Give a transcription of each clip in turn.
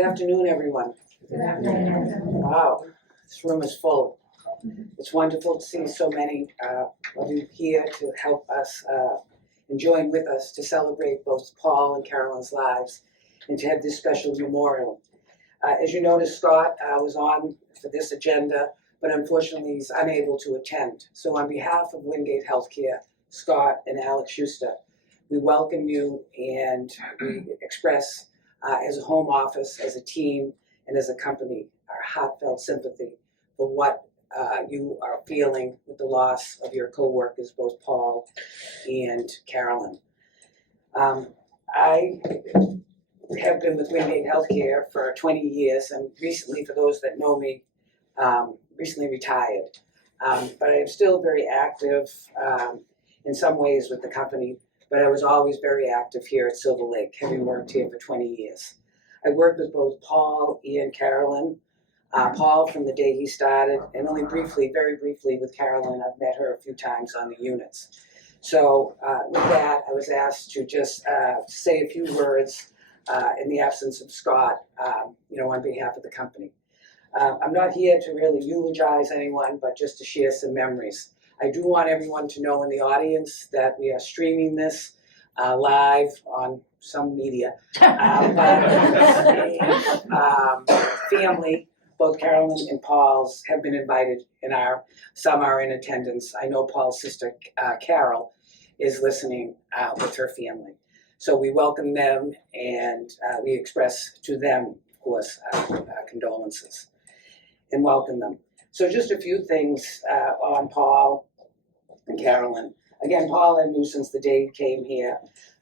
Good afternoon, everyone. Good afternoon. Wow, this room is full. It's wonderful to see so many of you here to help us and join with us to celebrate both Paul and Carolyn's lives and to have this special memorial. As you noticed, Scott was on for this agenda, but unfortunately he's unable to attend. So on behalf of Wingate Healthcare, Scott and Alex Schuster, we welcome you and we express as a home office, as a team, and as a company, our heartfelt sympathy for what you are feeling with the loss of your co-workers, both Paul and Carolyn. I have been with Wingate Healthcare for 20 years, and recently, for those that know me, recently retired. But I am still very active in some ways with the company, but I was always very active here at Silver Lake, having worked here for 20 years. I worked with both Paul and Carolyn. Paul from the day he started, and only briefly, very briefly with Carolyn. I've met her a few times on the units. So with that, I was asked to just say a few words in the absence of Scott, on behalf of the company. I'm not here to really eulogize anyone, but just to share some memories. I do want everyone to know in the audience that we are streaming this live on some media. Family, both Carolyn and Paul's, have been invited, and some are in attendance. I know Paul's sister, Carol, is listening with her family. So we welcome them, and we express to them, of course, condolences and welcome them. So just a few things on Paul and Carolyn. Again, Paul I knew since the day he came here.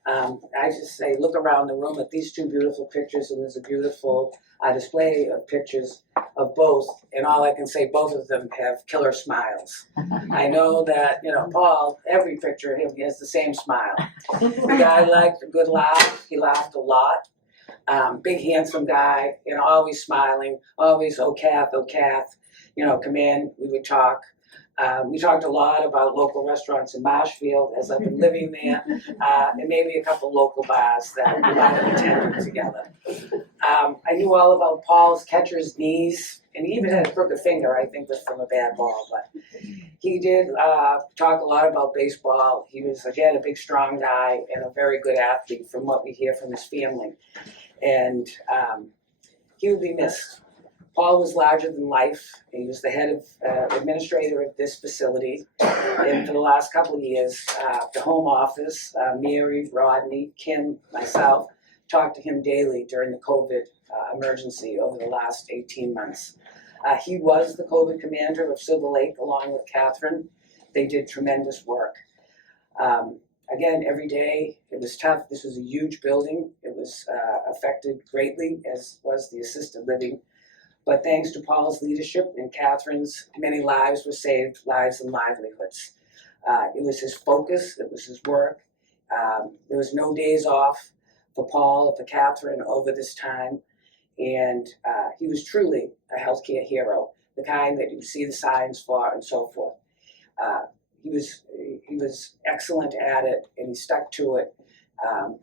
I just say, look around the room at these two beautiful pictures, and there's a beautiful display of pictures of both, and all I can say, both of them have killer smiles. I know that, Paul, every picture of him, he has the same smile. The guy liked a good laugh. He laughed a lot. Big, handsome guy, always smiling, always, oh, Kath, come in, we would talk. We talked a lot about local restaurants in Marshfield as I've been living there, and maybe a couple local bars that we might have attended together. I knew all about Paul's catcher's knees, and he even had a crooked finger, I think was from a bad ball, but he did talk a lot about baseball. He was, again, a big, strong guy and a very good athlete from what we hear from his family. And he will be missed. Paul was larger than life. He was the head of administrator of this facility. And for the last couple of years, the home office, Mary, Rodney, Kim, myself, talked to him daily during the COVID emergency over the last 18 months. He was the COVID commander of Silver Lake along with Catherine. They did tremendous work. Again, every day, it was tough. This was a huge building. It was affected greatly, as was the assisted living. But thanks to Paul's leadership and Catherine's, many lives were saved, lives and livelihoods. It was his focus, it was his work. There was no days off for Paul or for Catherine over this time. And he was truly a healthcare hero, the kind that you see the signs for and so forth. He was excellent at it, and he stuck to it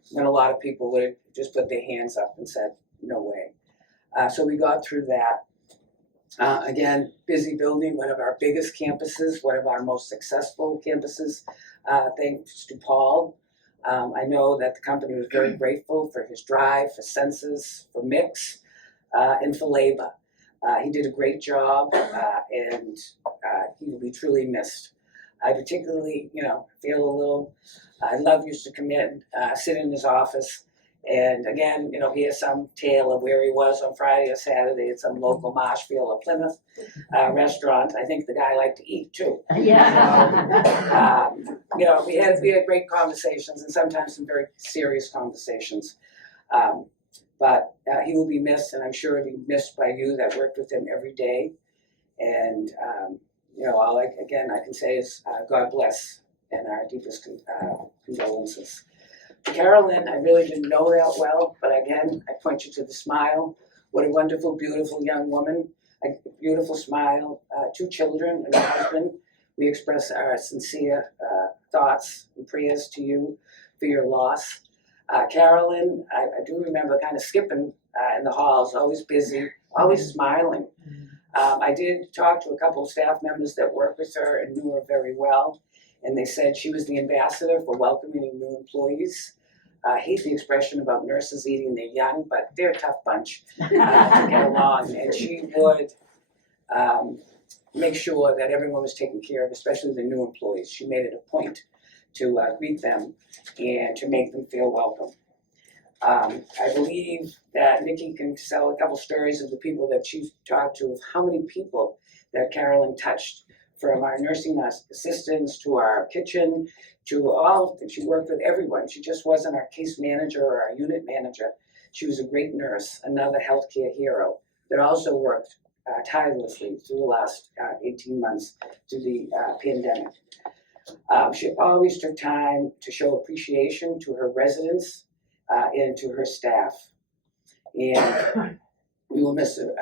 when a lot of people would have just put their hands up and said, no way. So we got through that. Again, busy building, one of our biggest campuses, one of our most successful campuses, thanks to Paul. I know that the company was very grateful for his drive, for census, for mix, and for labor. He did a great job, and he will be truly missed. I particularly, feel a little, I love used to come in, sit in his office, and again, hear some tale of where he was on Friday or Saturday at some local Marshfield or Plymouth restaurant. I think the guy liked to eat too. Yeah. So, we had great conversations, and sometimes some very serious conversations. But he will be missed, and I'm sure he'll be missed by you that worked with him every day. And all I can say is God bless and our deepest condolences. Carolyn, I really didn't know that well, but again, I point you to the smile. What a wonderful, beautiful young woman, a beautiful smile, 2 children and a husband. We express our sincere thoughts and prayers to you for your loss. Carolyn, I do remember kind of skipping in the halls, always busy, always smiling. I did talk to a couple of staff members that work with her and knew her very well, and they said she was the ambassador for welcoming new employees. I hate the expression about nurses eating their young, but they're a tough bunch to get along, and she would make sure that everyone was taken care of, especially the new employees. She made it a point to greet them and to make them feel welcome. I believe that Nikki can tell a couple stories of the people that she's talked to, of how many people that Carolyn touched, from our nursing assistants to our kitchen, to all of them. She worked with everyone. She just wasn't our case manager or our unit manager. She was a great nurse, another healthcare hero that also worked tirelessly through the last 18 months through the pandemic. She always took time to show appreciation to her residents and to her staff. And we will miss her.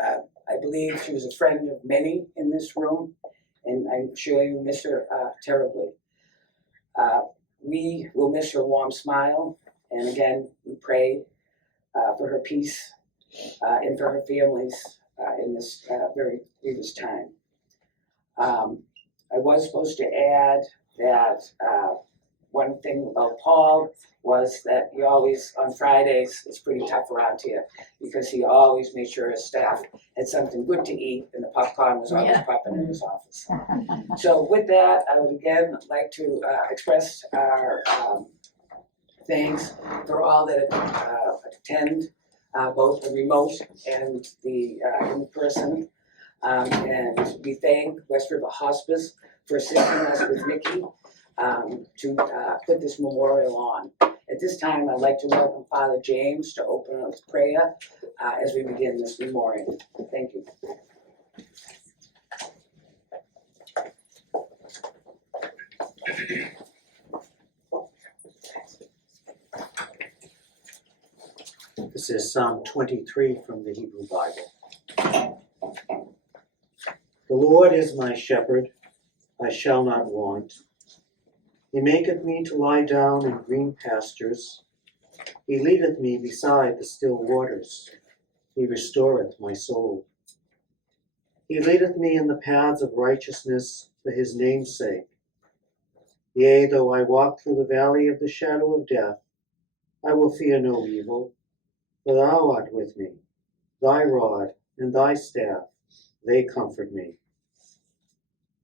I believe she was a friend of many in this room, and I'm sure you miss her terribly. We will miss her warm smile, and again, we pray for her peace and for her families in this very grievous time. I was supposed to add that one thing about Paul was that he always, on Fridays, it's pretty tough around here because he always made sure his staff had something good to eat, and the popcorn was always popping in his office. So with that, I would again like to express our thanks for all that attend, both the remote and the in-person. And we thank West River Hospice for assisting us with Nikki to put this memorial on. At this time, I'd like to welcome Father James to open up with prayer as we begin this memorial. Thank you. This is Psalm 23 from the Hebrew Bible. The Lord is my shepherd, I shall not want. He maketh me to lie down in green pastures. He leadeth me beside the still waters. He restoreth my soul. He leadeth me in the paths of righteousness for his name's sake. Yea, though I walk through the valley of the shadow of death, I will fear no evil, for thou art with me. Thy rod and thy staff, they comfort me.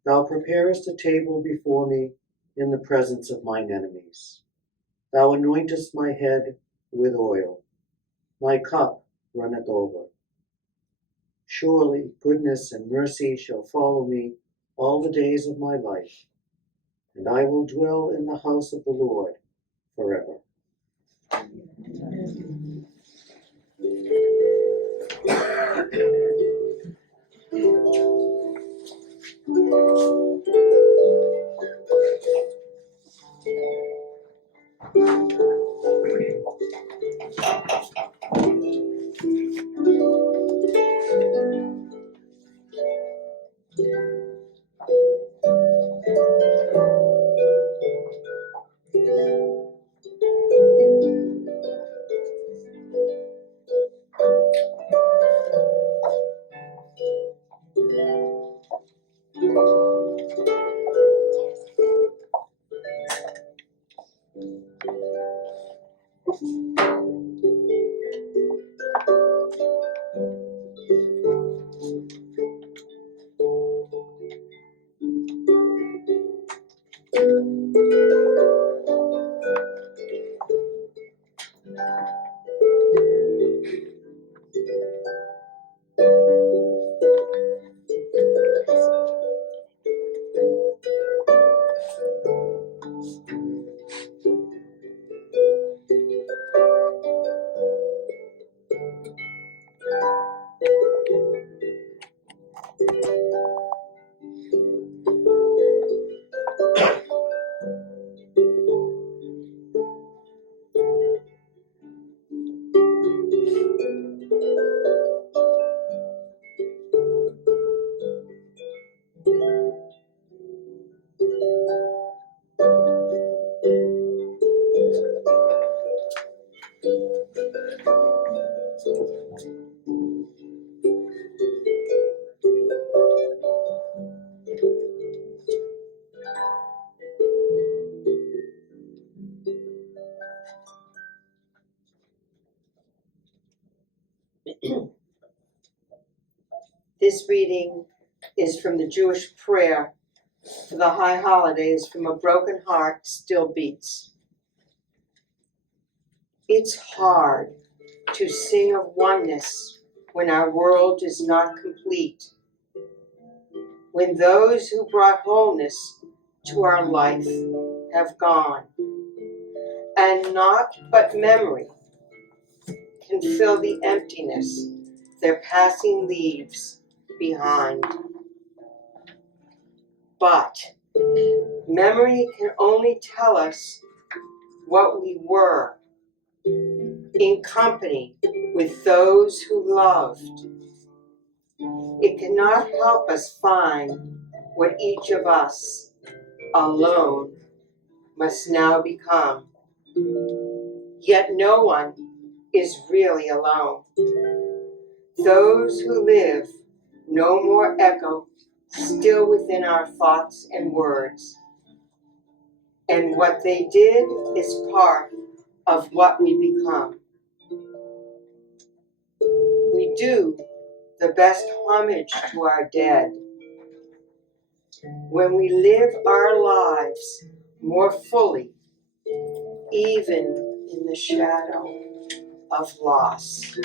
Thou preparest a table before me in the presence of mine enemies. Thou anointest my head with oil. My cup runneth over. Surely goodness and mercy shall follow me all the days of my life, and I will dwell in the house of the Lord forever. This reading is from the Jewish prayer for the high holidays, "From a broken heart still beats." It's hard to sing of oneness when our world is not complete, when those who brought wholeness to our life have gone, and naught but memory can fill the emptiness their passing leaves behind. But memory can only tell us what we were in company with those who loved. It cannot help us find what each of us alone must now become. Yet no one is really alone. Those who live no more echo still within our thoughts and words. And what they did is part of what we become. We do the best homage to our dead when we live our lives more fully, even in the shadow of loss.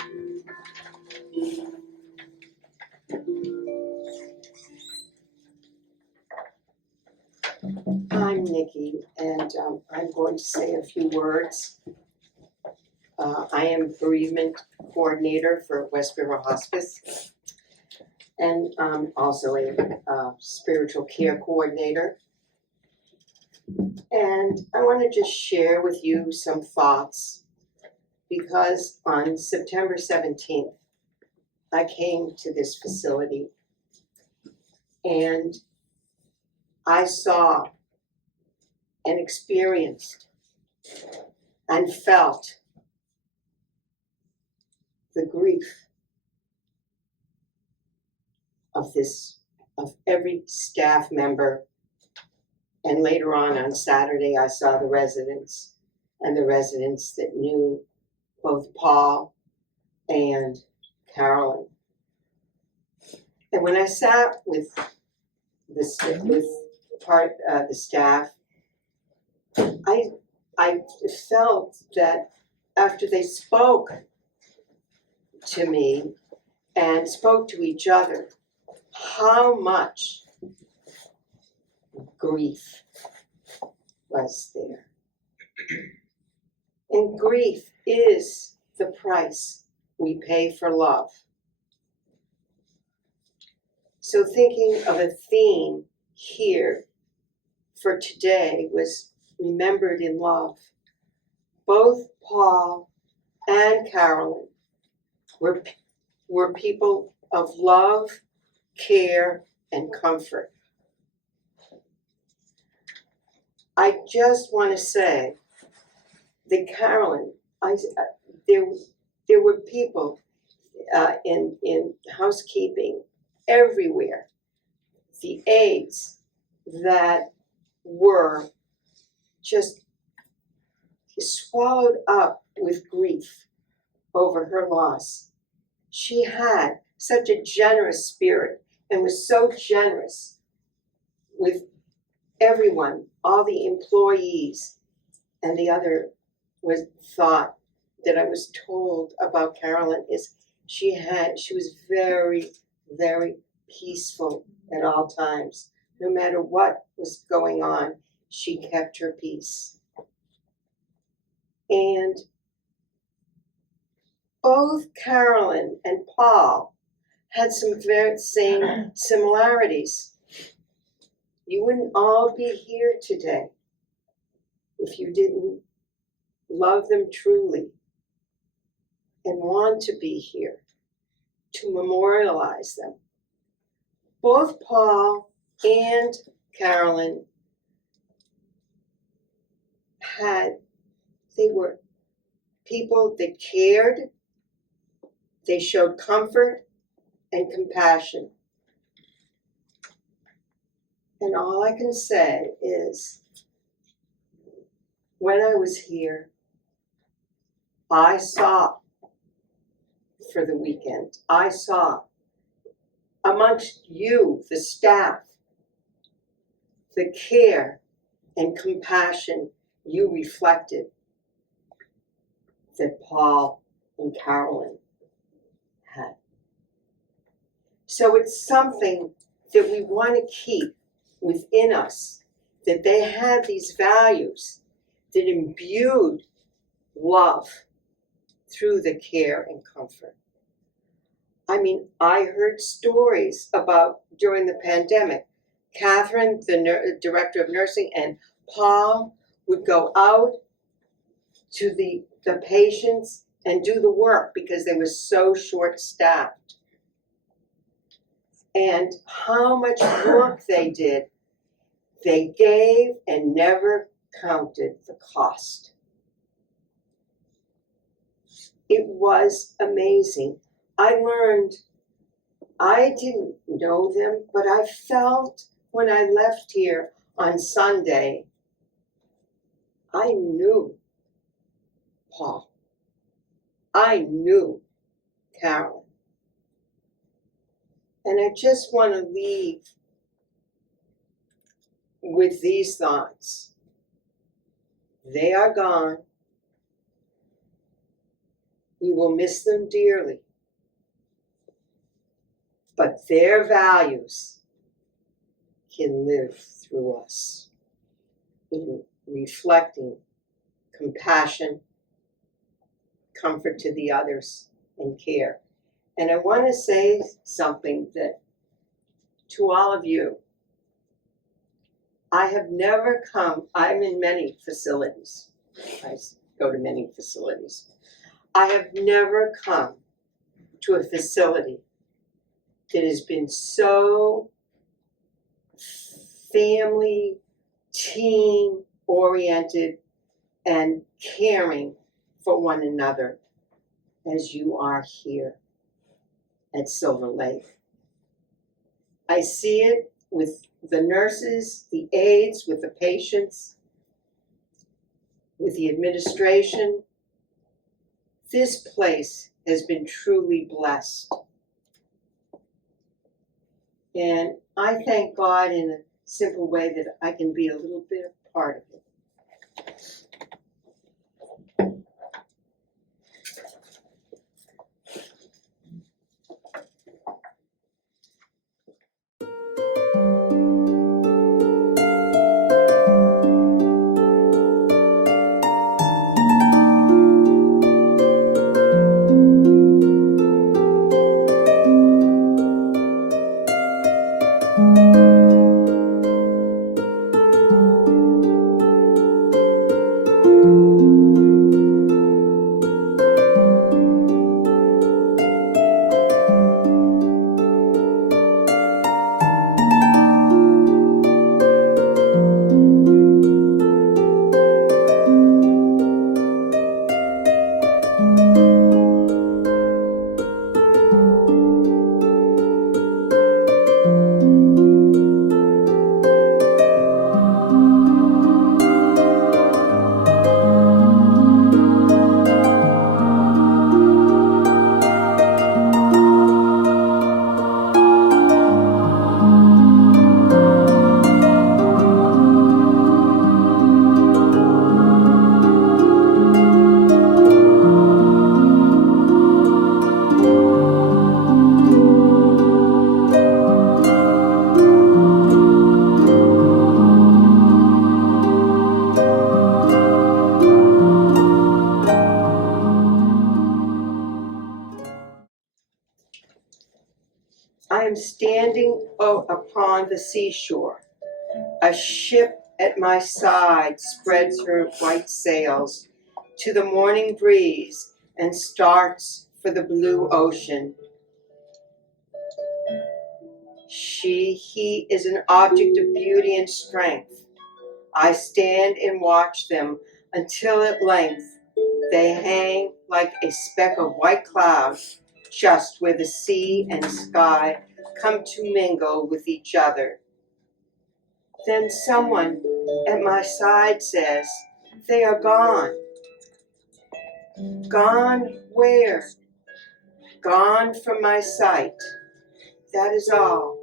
I'm Nikki, and I'm going to say a few words. I am bereavement coordinator for West River Hospice, and I'm also a spiritual care coordinator. And I want to just share with you some thoughts, because on September 17th, I came to this facility and I saw and experienced and felt the grief of every staff member. And later on Saturday, I saw the residents and the residents that knew both Paul and Carolyn. And when I sat with the staff, I felt that after they spoke to me and spoke to each other, how much grief was there. And grief is the price we pay for love. So thinking of a theme here for today was remembered in love. Both Paul and Carolyn were people of love, care, and comfort. I just want to say that Carolyn, there were people in housekeeping everywhere, the aides that were just swallowed up with grief over her loss. She had such a generous spirit and was so generous with everyone, all the employees. And the other thought that I was told about Carolyn is she was very, very peaceful at all times. No matter what was going on, she kept her peace. And both Carolyn and Paul had some very same similarities. You wouldn't all be here today if you didn't love them truly and want to be here to memorialize them. Both Paul and Carolyn they were people that cared, they showed comfort and compassion. And all I can say is, when I was here, I saw for the weekend, I saw amongst you, the staff, the care and compassion you reflected that Paul and Carolyn had. So it's something that we want to keep within us, that they had these values that imbued love through the care and comfort. I mean, I heard stories about during the pandemic, Catherine, the director of nursing, and Paul would go out to the patients and do the work because they were so short-staffed. And how much work they did, they gave and never counted the cost. It was amazing. I learned, I didn't know them, but I felt when I left here on Sunday, I knew Paul. I knew Carolyn. And I just want to leave with these thoughts. They are gone. We will miss them dearly. But their values can live through us in reflecting compassion, comfort to the others, and care. And I want to say something that to all of you. I have never come, I'm in many facilities. I go to many facilities. I have never come to a facility that has been so family, team oriented and caring for one another as you are here at Silver Lake. I see it with the nurses, the aides, with the patients, with the administration. This place has been truly blessed. And I thank God in a simple way that I can be a little bit a part of it. I am standing upon the seashore. A ship at my side spreads her white sails to the morning breeze and starts for the blue ocean. He is an object of beauty and strength. I stand and watch them until at length they hang like a speck of white cloud just where the sea and sky come to mingle with each other. Then someone at my side says, "They are gone." Gone where? Gone from my sight. That is all.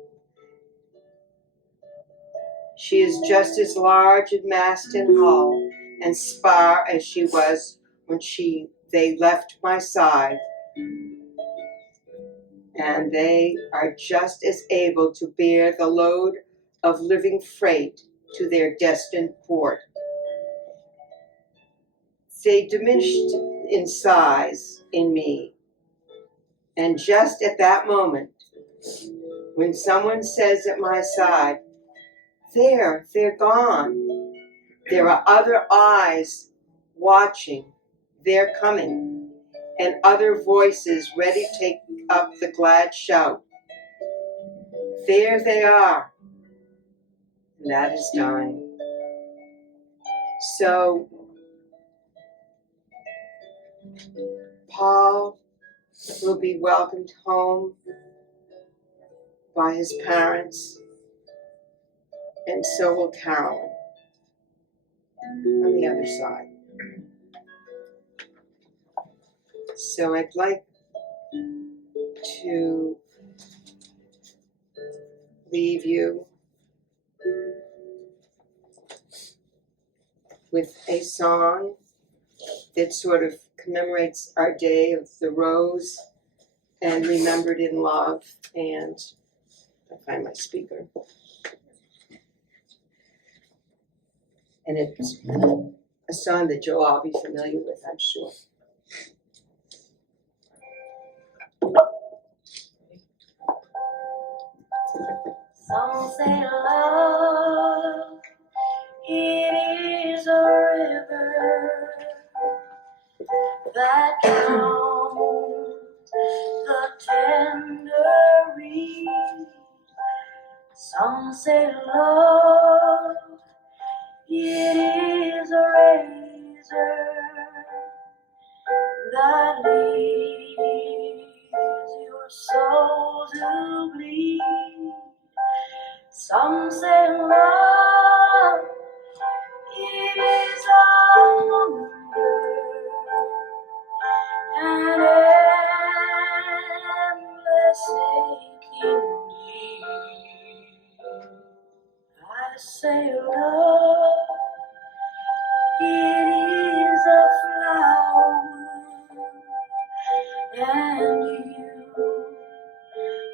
She is just as large in mast and hull and spar as she was when they left my side, and they are just as able to bear the load of living freight to their destined port. They diminished in size in me, and just at that moment, when someone says at my side, "There, they're gone," there are other eyes watching, they're coming, and other voices ready to take up the glad shout. There they are, and that is dying. So, Paul will be welcomed home by his parents, and so will Carolyn on the other side. So I'd like to leave you with a song that sort of commemorates our day of the rose and remembered in love. And I'll find my speaker. And it's a song that you'll all be familiar with, I'm sure. Some say love, it is a river that drowns the tender reed. Some say love, it is a razor that leaves your soul to bleed. Some say love, it is a wonder, an endless aching need. I say love, it is a flower, and you,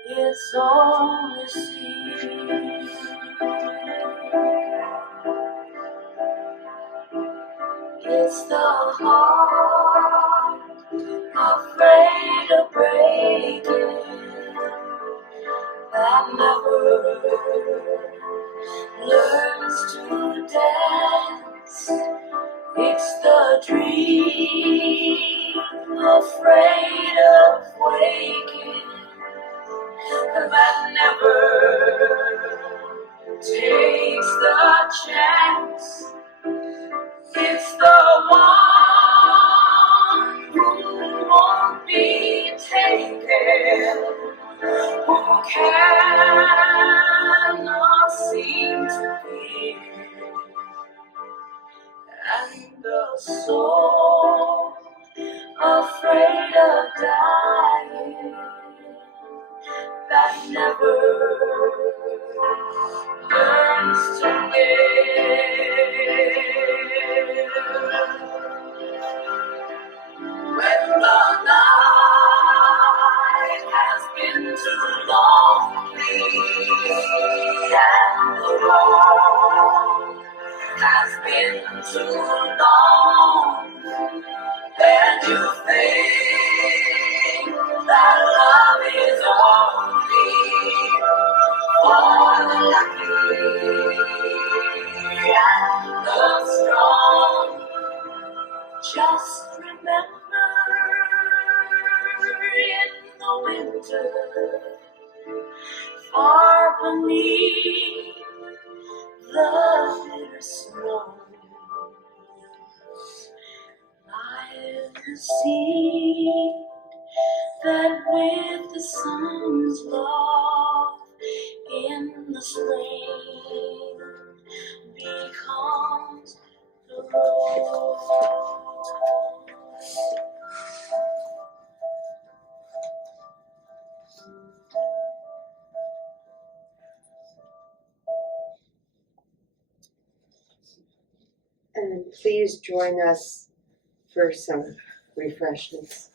it's only seed. It's the heart afraid of breaking that never learns to dance. It's the dream afraid of waking that never takes the chance. It's the one who won't be taken, who cannot seem to be, and the soul afraid of dying that never learns to live. When the night has been too lonely and the road has been too long, and you think that love is only for the lucky and the strong, just remember in the winter, far beneath the bitter snow, lies the seed that with the sun's love in the spring becomes the rose. please join us for some refreshments.